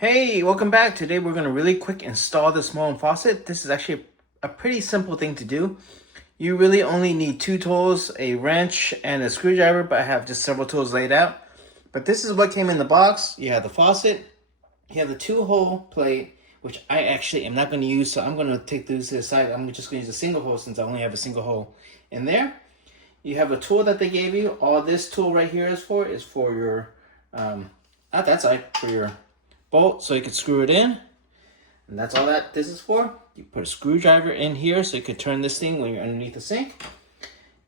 Hey, welcome back. Today we're going to really quick install this Moen faucet. This is actually a pretty simple thing to do. You really only need two tools, a wrench and a screwdriver, but I have just several tools laid out. But this is what came in the box. You have the faucet, you have the two-hole plate, which I actually am not going to use, so I'm going to take these to the side. I'm just going to use a single hole since I only have a single hole in there. You have a tool that they gave you. All this tool right here is for your, not that side, for your bolt so you can screw it in, and that's all that this is for. You put a screwdriver in here so you can turn this thing when you're underneath the sink.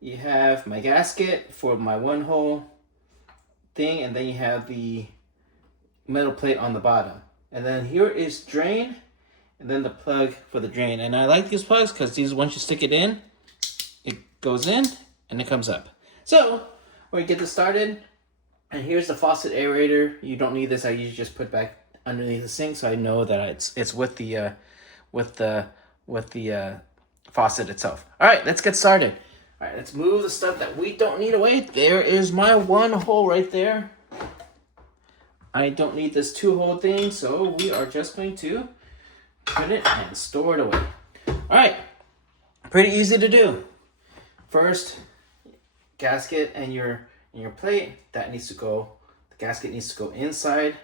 You have my gasket for my one hole thing, and then you have the metal plate on the bottom, and then here is drain, and then the plug for the drain. And I like these plugs because these, once you stick it in, it goes in and it comes up. So we're gonna get this started. And here's the faucet aerator. You don't need this. I usually just put back underneath the sink, so I know that it's with the faucet itself. All right, let's get started. All right, let's move the stuff that we don't need away. There is my one hole right there. I don't need this two-hole thing, so we are just going to put it and store it away. All right, pretty easy to do. First, gasket and your plate, that needs to go, the gasket needs to go inside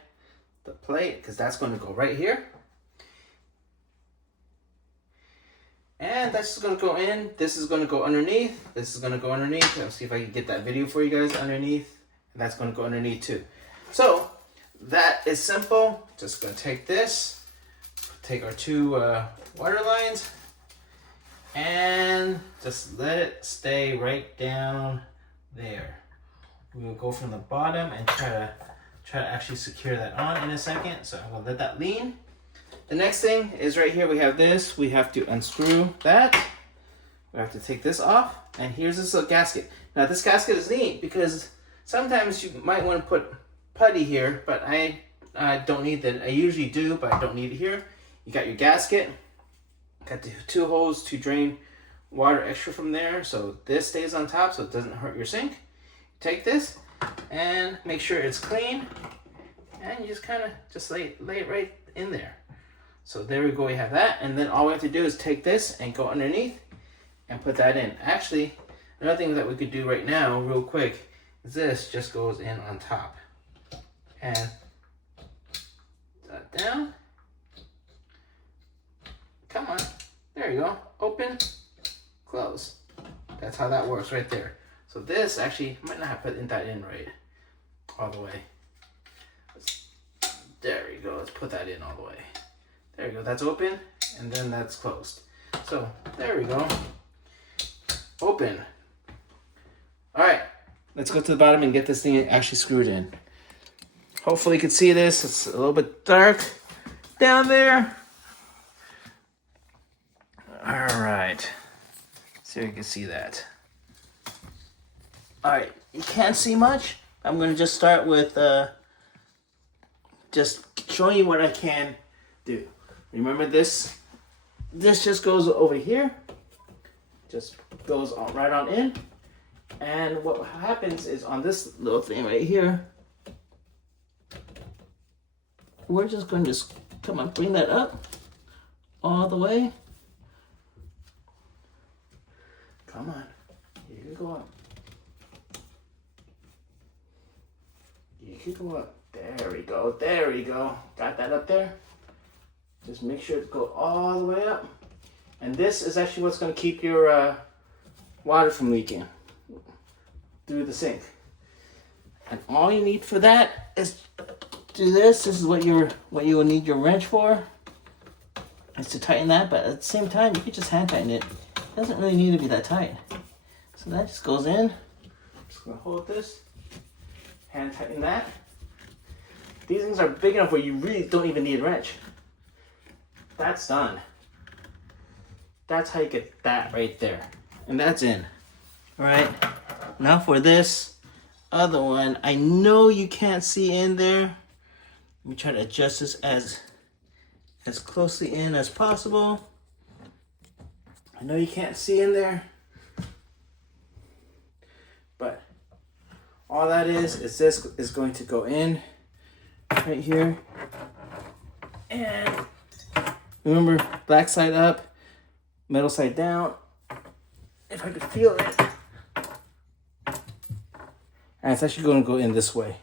the plate because that's going to go right here. And that's just going to go in. This is going to go underneath. This is going to go underneath. Let's see if I can get that video for you guys underneath. And that's going to go underneath too. So that is simple. Just going to take this, take our two water lines, and just let it stay right down there. We will go from the bottom and try to actually secure that on in a second. So I'm gonna let that lean. The next thing is right here. We have this. We have to unscrew that. We have to take this off. And here's this little gasket. Now this gasket is neat because sometimes you might want to put putty here, but I don't need that. I usually do, but I don't need it here. You got your gasket. Got the two holes to drain water extra from there, so this stays on top so it doesn't hurt your sink. Take this and make sure it's clean, and you just kind of just lay it right in there. So there we go, we have that. And then all we have to do is take this and go underneath and put that in. Actually, another thing that we could do right now real quick is this just goes in on top, and that down. Come on, there you go. Open, close. That's how that works right there. So this actually might not have put that in right all the way. There we go. Let's put that in all the way. There we go. That's open, and then that's closed. So there we go. Open. All right. Let's go to the bottom and get this thing actually screwed in. Hopefully you can see this. It's a little bit dark down there. All right. See if you can see that. All right, you can't see much. I'm gonna just start with just showing you what I can do. Remember this just goes over here, just goes on, right on in. And what happens is on this little thing right here, we're just going to just come on, bring that up all the way. Come on, you can go up. You can go up. There we go. There we go. Got that up there. Just make sure to go all the way up. And this is actually what's going to keep your water from leaking through the sink. And all you need for that is do this. This is what you will need your wrench for, is to tighten that. But at the same time, you can just hand tighten it. It doesn't really need to be that tight. So that just goes in. I'm just going to hold this. Hand tighten that. These things are big enough where you really don't even need a wrench. That's done. That's how you get that right there. And that's in. All right. Now for this other one, I know you can't see in there. Let me try to adjust this as closely in as possible. I know you can't see in there, but all that is this is going to go in right here, And remember, black side up, metal side down. If I could feel it. And it's actually going to go in this way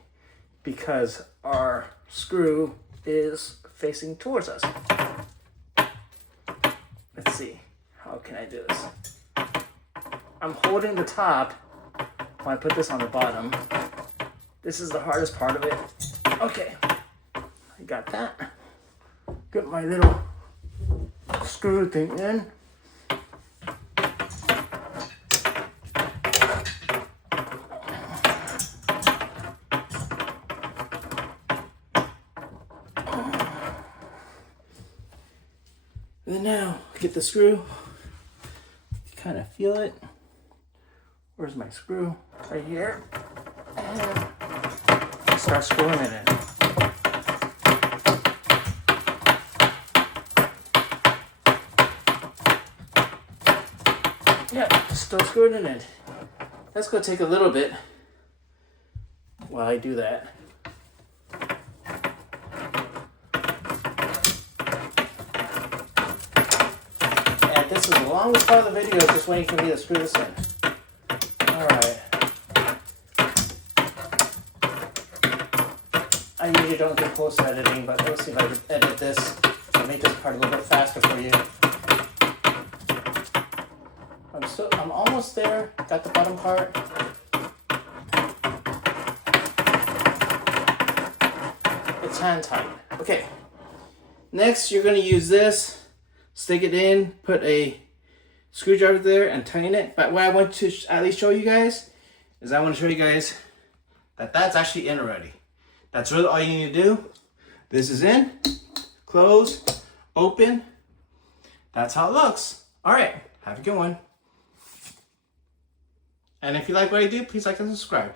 because our screw is facing towards us. Let's see. How can I do this? I'm holding the top when I put this on the bottom. This is the hardest part of it. Okay. I got that. Get my little screw thing in. And then now, get the screw. Kind of feel it. Where's my screw? Right here. And start screwing it in. Yeah, still screwing it in. That's gonna take a little bit while I do that. And this is the longest part of the video, just waiting for me to screw this in. Alright. I usually don't get close to editing, but let's see if I can edit this and make this part a little bit faster for you. I'm almost there. Got the bottom part. It's hand tight. Okay. Next, you're going to use this. Stick it in. Put a screwdriver there and tighten it. But what I want to at least show you guys is I want to show you guys that that's actually in already. That's really all you need to do. This is in. Close. Open. That's how it looks. All right. Have a good one. And if you like what I do, please like and subscribe.